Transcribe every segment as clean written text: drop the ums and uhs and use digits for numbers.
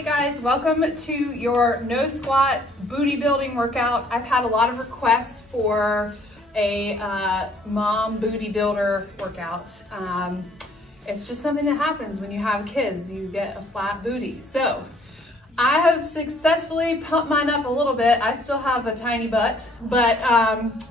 Hey guys, welcome to your no squat booty building workout. I've had a lot of requests for a mom booty builder workout. It's just something that happens when you have kids, you get a flat booty. So I have successfully pumped mine up a little bit. I still have a tiny butt, but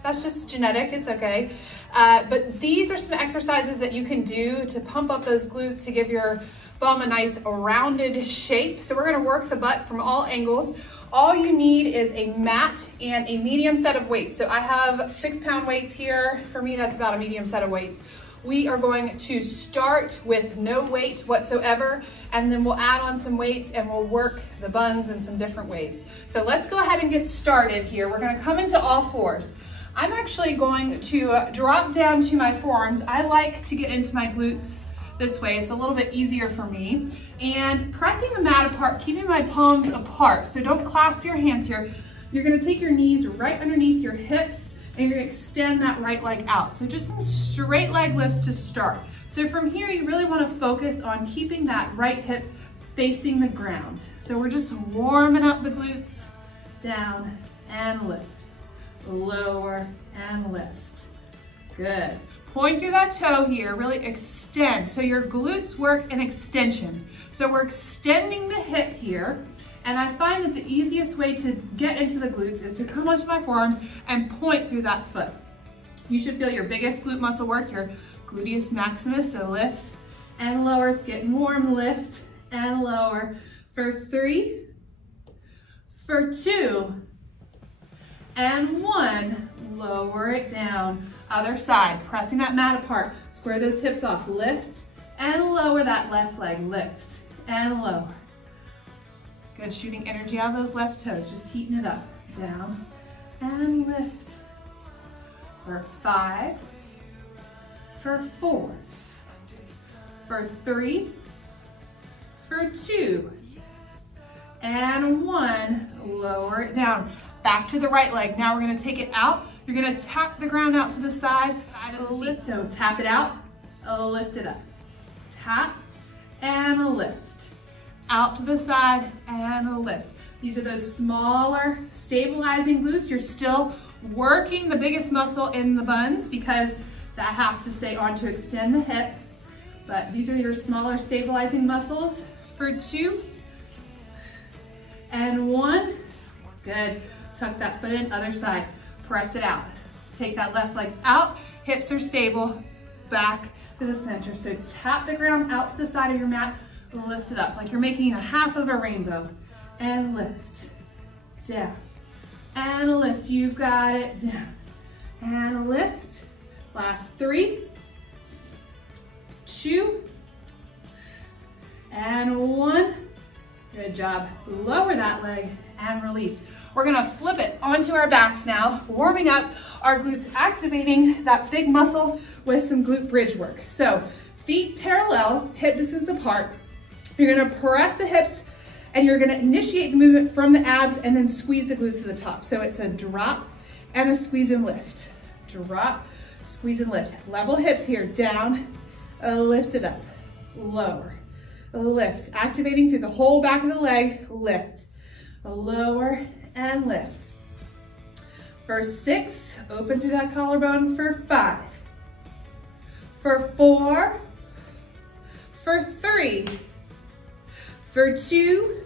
that's just genetic, it's okay. But these are some exercises that you can do to pump up those glutes to give your bum a nice rounded shape. So we're gonna work the butt from all angles. All you need is a mat and a medium set of weights. So I have 6-pound weights here. For me, that's about a medium set of weights. We are going to start with no weight whatsoever, and then we'll add on some weights and we'll work the buns in some different ways. So let's go ahead and get started here. We're gonna come into all fours. I'm actually going to drop down to my forearms. I like to get into my glutes this way. It's a little bit easier for me. And pressing the mat apart, keeping my palms apart. So don't clasp your hands here. You're gonna take your knees right underneath your hips and you're gonna extend that right leg out. So just some straight leg lifts to start. So from here, you really wanna focus on keeping that right hip facing the ground. So we're just warming up the glutes, down and lift, lower and lift. Good. Point through that toe here, really extend. So your glutes work in extension. So we're extending the hip here. And I find that the easiest way to get into the glutes is to come onto my forearms and point through that foot. You should feel your biggest glute muscle work, your gluteus maximus. So lift and lower, it's getting warm, lift and lower. For 3, for 2, and 1, lower it down. Other side, pressing that mat apart. Square those hips off, lift and lower that left leg, lift and lower. Good, shooting energy out of those left toes, just heating it up. Down and lift. For 5, for 4, for 3, for 2, and 1, lower it down. Back to the right leg. Now we're gonna take it out. You're gonna tap the ground out to the side of the seat. So tap it out, lift it up. Tap and a lift. Out to the side and a lift. These are those smaller stabilizing glutes. You're still working the biggest muscle in the buns because that has to stay on to extend the hip. But these are your smaller stabilizing muscles. For 2 and 1, good. Tuck that foot in, other side. Press it out. Take that left leg out. Hips are stable. Back to the center. So tap the ground out to the side of your mat. Lift it up like you're making a half of a rainbow. And lift. Down. And lift. You've got it. Down. And lift. Last 3, 2, and 1. Good job. Lower that leg and release. We're gonna flip it onto our backs now, warming up our glutes, activating that big muscle with some glute bridge work. So feet parallel, hip distance apart. You're gonna press the hips and you're gonna initiate the movement from the abs and then squeeze the glutes to the top. So it's a drop and a squeeze and lift. Drop, squeeze and lift. Level hips here, down, lift it up, lower, lift. Activating through the whole back of the leg, lift, lower, and lift. For 6, open through that collarbone. For 5, for 4, for 3, for 2,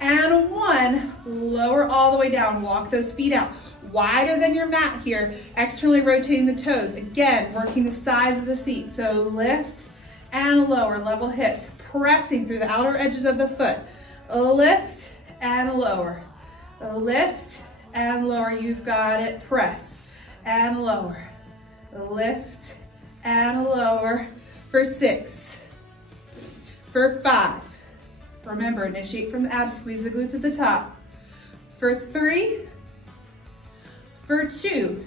and 1, lower all the way down. Walk those feet out. Wider than your mat here, externally rotating the toes. Again, working the sides of the seat. So lift and lower, level hips, pressing through the outer edges of the foot. Lift and lower, lift and lower. You've got it. Press and lower, lift and lower. For 6, for 5. Remember, initiate from the abs, squeeze the glutes at the top. For 3, for 2,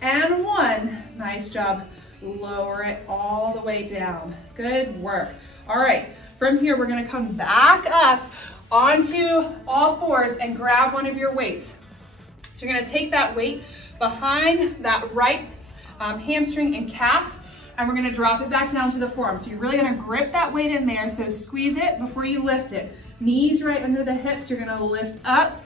and 1. Nice job. Lower it all the way down. Good work. All right, from here, we're gonna come back up onto all fours and grab one of your weights. So you're gonna take that weight behind that right hamstring and calf, and we're gonna drop it back down to the forearm. So you're really gonna grip that weight in there, so squeeze it before you lift it. Knees right under the hips, you're gonna lift up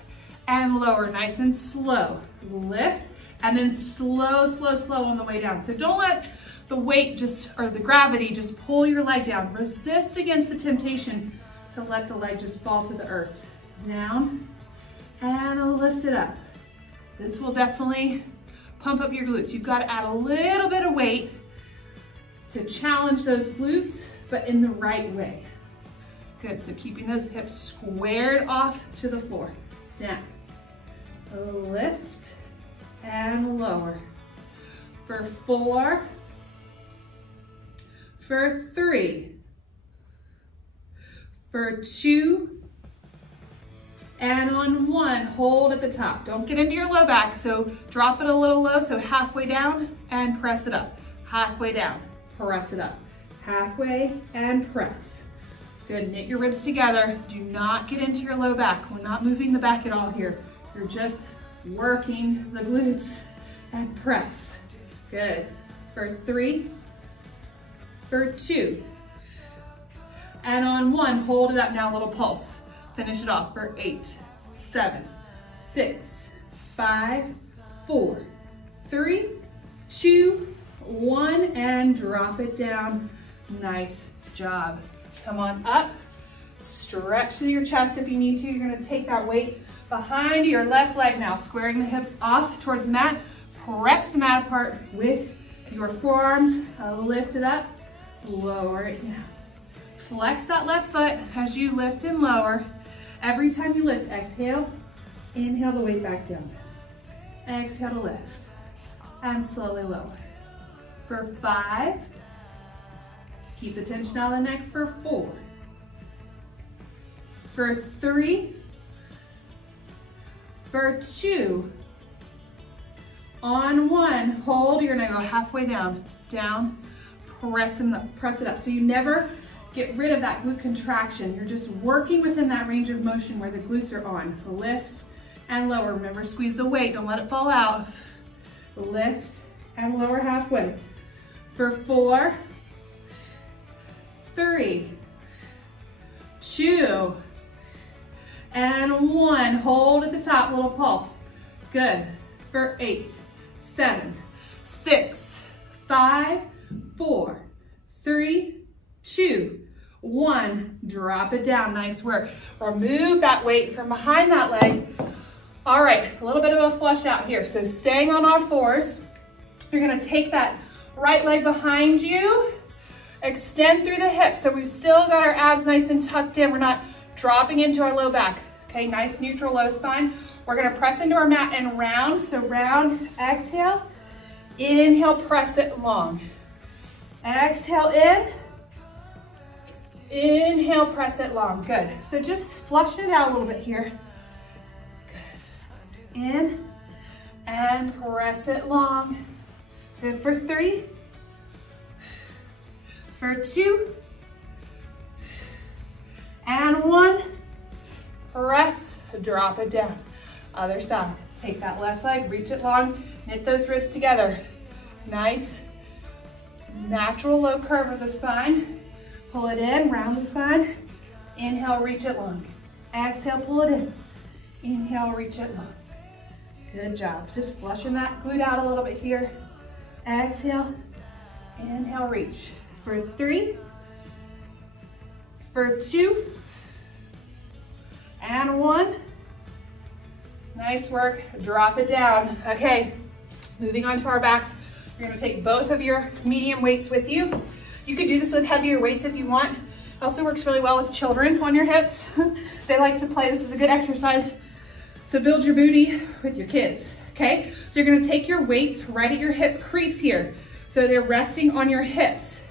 and lower, nice and slow. Lift, and then slow, slow, slow on the way down. So don't let the weight or the gravity just pull your leg down. Resist against the temptation to let the leg just fall to the earth. Down, and lift it up. This will definitely pump up your glutes. You've got to add a little bit of weight to challenge those glutes, but in the right way. Good, so keeping those hips squared off to the floor. Down, lift, and lower. For 4, for 3, for 2, and on 1, hold at the top. Don't get into your low back, so drop it a little low, so halfway down and press it up. Halfway down, press it up. Halfway and press. Good, knit your ribs together. Do not get into your low back. We're not moving the back at all here. You're just working the glutes and press. Good, for 3, for 2, and on 1, hold it up now, little pulse. Finish it off for 8, 7, 6, 5, 4, 3, 2, 1, and drop it down. Nice job. Come on up, stretch through your chest if you need to. You're gonna take that weight behind your left leg now, squaring the hips off towards the mat. Press the mat apart with your forearms. Lift it up, lower it down. Flex that left foot as you lift and lower. Every time you lift, exhale, inhale the weight back down. Exhale to lift, and slowly lower. For 5, keep the tension out of the neck for 4. For 3, for 2, on 1, hold, you're gonna go halfway down, down, press it up. So you never get rid of that glute contraction. You're just working within that range of motion where the glutes are on. Lift and lower. Remember, squeeze the weight, don't let it fall out. Lift and lower halfway. For 4, 3, 2, and 1. Hold at the top, little pulse. Good. For 8, 7, 6, 5, 4, 3, 2, 1. Drop it down. Nice work. Remove that weight from behind that leg. All right, a little bit of a flush out here. So staying on our 4s, you're gonna take that right leg behind you, extend through the hips. So we've still got our abs nice and tucked in. We're not dropping into our low back. Okay, nice neutral low spine. We're gonna press into our mat and round. So round, exhale, inhale, press it long. Exhale in, inhale, press it long. Good. So just flush it out a little bit here. Good. In and press it long. Good for 3, for 2, and 1. Press, drop it down. Other side. Take that left leg, reach it long, knit those ribs together. Nice, natural low curve of the spine. Pull it in, round the spine. Inhale, reach it long. Exhale, pull it in. Inhale, reach it long. Good job. Just flushing that glute out a little bit here. Exhale, inhale, reach. For 3, for 2, and 1. Nice work, drop it down. Okay, moving on to our backs. You're gonna take both of your medium weights with you. You could do this with heavier weights if you want. Also works really well with children on your hips. They like to play. This is a good exercise to build your booty with your kids, okay? So you're gonna take your weights right at your hip crease here. So they're resting on your hips.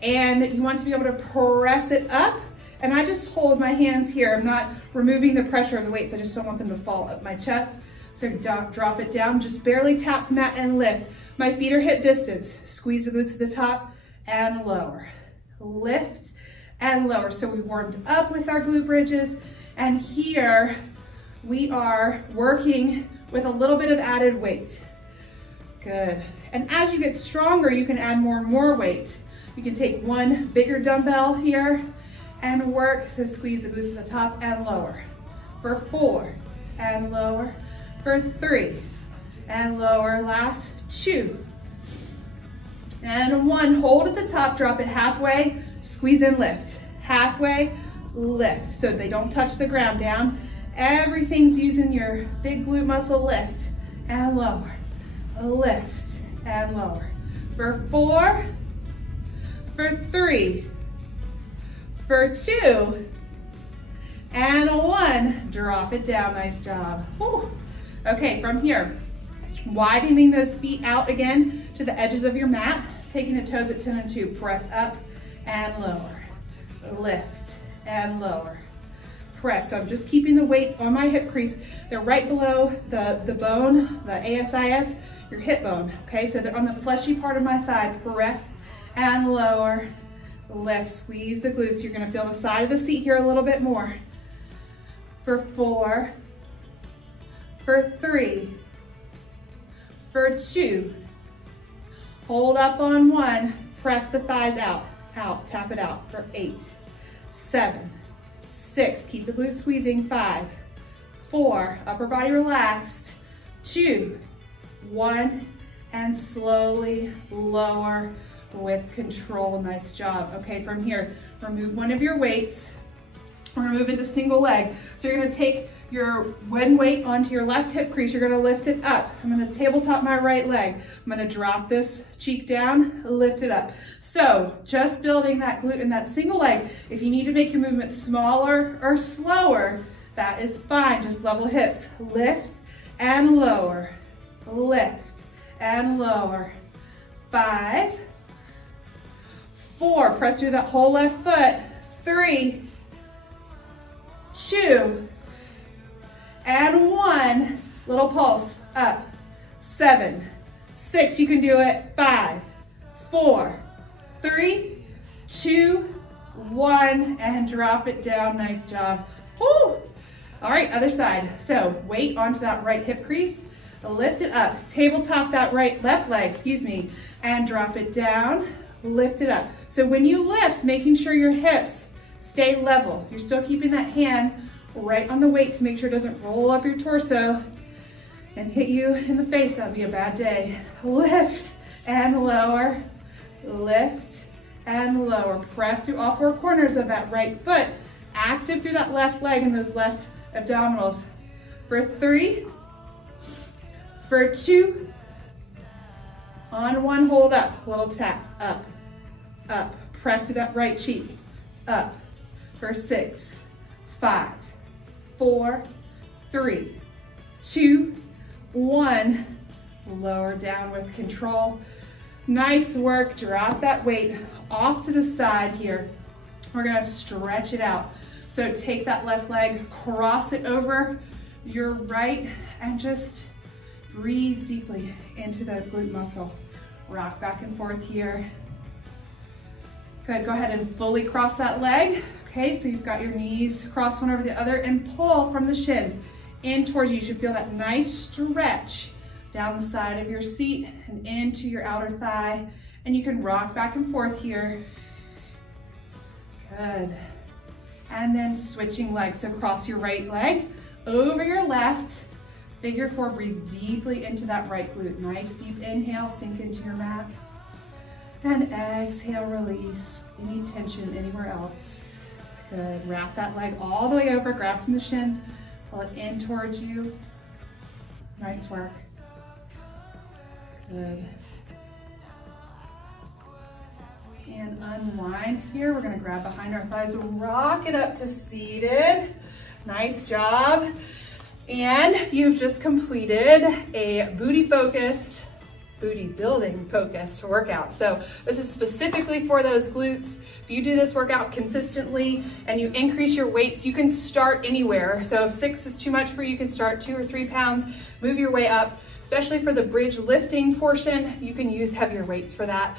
And you want to be able to press it up. And I just hold my hands here. I'm not removing the pressure of the weights. I just don't want them to fall up my chest. So drop it down, just barely tap the mat and lift. My feet are hip distance. Squeeze the glutes to the top and lower. Lift and lower. So we warmed up with our glute bridges. And here we are working with a little bit of added weight. Good. And as you get stronger, you can add more and more weight. You can take one bigger dumbbell here and work. So squeeze the glutes at the top and lower. For 4 and lower. For 3 and lower. Last 2 and 1. Hold at the top, drop it halfway, squeeze and lift. Halfway, lift. So they don't touch the ground. Down. Everything's using your big glute muscle. Lift and lower. Lift and lower. For 4, for 3, for 2, and 1. Drop it down. Nice job. Whew. Okay, from here, widening those feet out again to the edges of your mat, taking the toes at 10 and 2. Press up and lower. Lift and lower. Press. So I'm just keeping the weights on my hip crease. They're right below the bone, the ASIS, your hip bone. Okay, so they're on the fleshy part of my thigh. Press and lower. Lift. Squeeze the glutes. You're going to feel the side of the seat here a little bit more. For 4, for 3, for 2, hold up on 1, press the thighs out, tap it out. For 8, 7, 6, keep the glutes squeezing. 5, 4, upper body relaxed. 2, 1, and slowly lower with control. Nice job. Okay, from here, remove one of your weights. We're gonna move into single leg. So you're gonna take your one weight onto your left hip crease. You're gonna lift it up. I'm gonna tabletop my right leg. I'm gonna drop this cheek down, lift it up. So just building that glute in that single leg. If you need to make your movement smaller or slower, that is fine. Just level hips. Lift and lower. Lift and lower. 5, 4, press through that whole left foot. 3, 2, and 1, little pulse, up. 7, 6, you can do it. 5, 4, 3, 2, 1, and drop it down. Nice job. Woo! All right, other side. So weight onto that right hip crease, lift it up, tabletop that left leg, and drop it down, lift it up. So when you lift, making sure your hips stay level. You're still keeping that hand right on the weight to make sure it doesn't roll up your torso and hit you in the face. That'd be a bad day. Lift and lower, lift and lower. Press through all 4 corners of that right foot. Active through that left leg and those left abdominals. For 3, for 2, on 1, hold up, little tap, up, up. Press through that right cheek, up. For 6, 5, 4, 3, 2, 1. Lower down with control. Nice work. Drop that weight off to the side here. We're gonna stretch it out. So take that left leg, cross it over your right, and just breathe deeply into the glute muscle. Rock back and forth here. Good, go ahead and fully cross that leg. Okay, so you've got your knees cross one over the other and pull from the shins in towards you. You should feel that nice stretch down the side of your seat and into your outer thigh. And you can rock back and forth here. Good. And then switching legs. So cross your right leg over your left. Figure 4, breathe deeply into that right glute. Nice deep inhale, sink into your mat. And exhale, release any tension anywhere else. Good, wrap that leg all the way over, grab from the shins, pull it in towards you. Nice work. Good. And unwind here. We're gonna grab behind our thighs, rock it up to seated. Nice job. And you've just completed a booty building focused workout. So this is specifically for those glutes. If you do this workout consistently and you increase your weights, you can start anywhere. So if 6 is too much for you, you can start 2 or 3 pounds, move your way up. Especially for the bridge lifting portion, you can use heavier weights for that.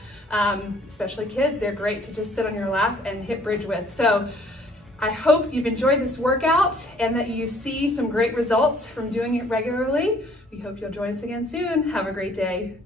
Especially kids, they're great to just sit on your lap and hit bridge with. So I hope you've enjoyed this workout and that you see some great results from doing it regularly. We hope you'll join us again soon. Have a great day.